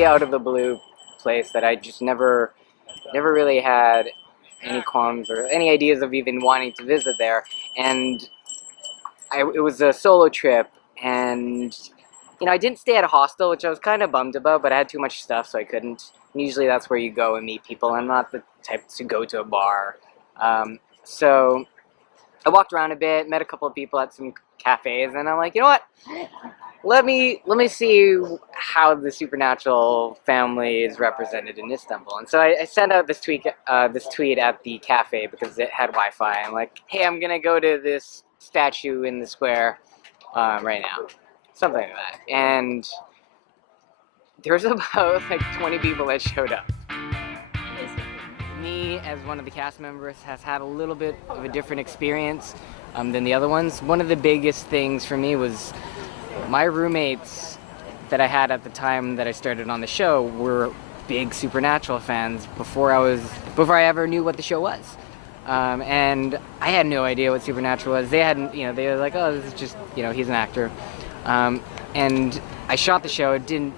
completely out of the blue place that I just never really had any qualms or any ideas of even wanting to visit there. And it was a solo trip, and I didn't stay at a hostel, which I was kind of bummed about, but I had too much stuff, so I couldn't. And usually that's where you go and meet people. I'm not the type to go to a bar. So I walked around a bit, met a couple of people at some cafes, and I'm like, you know what? Let me see how the supernatural family is represented in Istanbul. And so I sent out this tweet at the cafe because it had Wi-Fi. I'm like, hey, I'm gonna go to this statue in the square right now, something like that. And there's about like 20 people that showed up. Me, as one of the cast members, has had a little bit of a different experience than the other ones. One of the biggest things for me was my roommates that I had at the time that I started on the show were big Supernatural fans before I ever knew what the show was. And I had no idea what Supernatural was. They hadn't, they were like, oh, this is just, he's an actor. And I shot the show. It didn't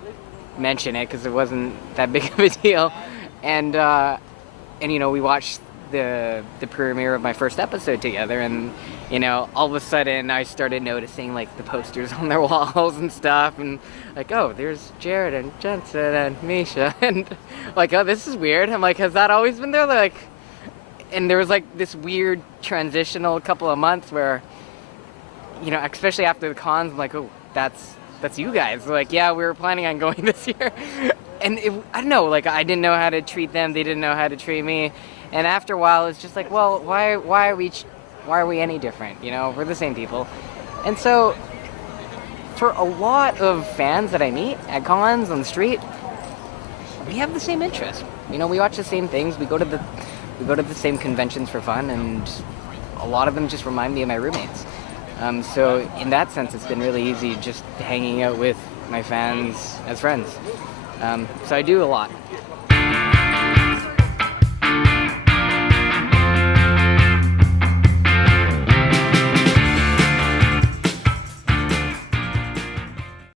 mention it because it wasn't that big of a deal. And we watched the premiere of my first episode together, and all of a sudden I started noticing like the posters on their walls and stuff, and like, oh, there's Jared and Jensen and Misha, and like, oh, this is weird. I'm like, has that always been there? Like, and there was like this weird transitional couple of months where, especially after the cons, I'm like, oh, that's you guys. Like, yeah, we were planning on going this year. And I don't know, like, I didn't know how to treat them, they didn't know how to treat me. And after a while, it's just like, well, why are we any different? We're the same people. And so, for a lot of fans that I meet at cons on the street, we have the same interests. We watch the same things, we go to the same conventions for fun, and a lot of them just remind me of my roommates. So in that sense, it's been really easy just hanging out with my fans as friends. So I do a lot.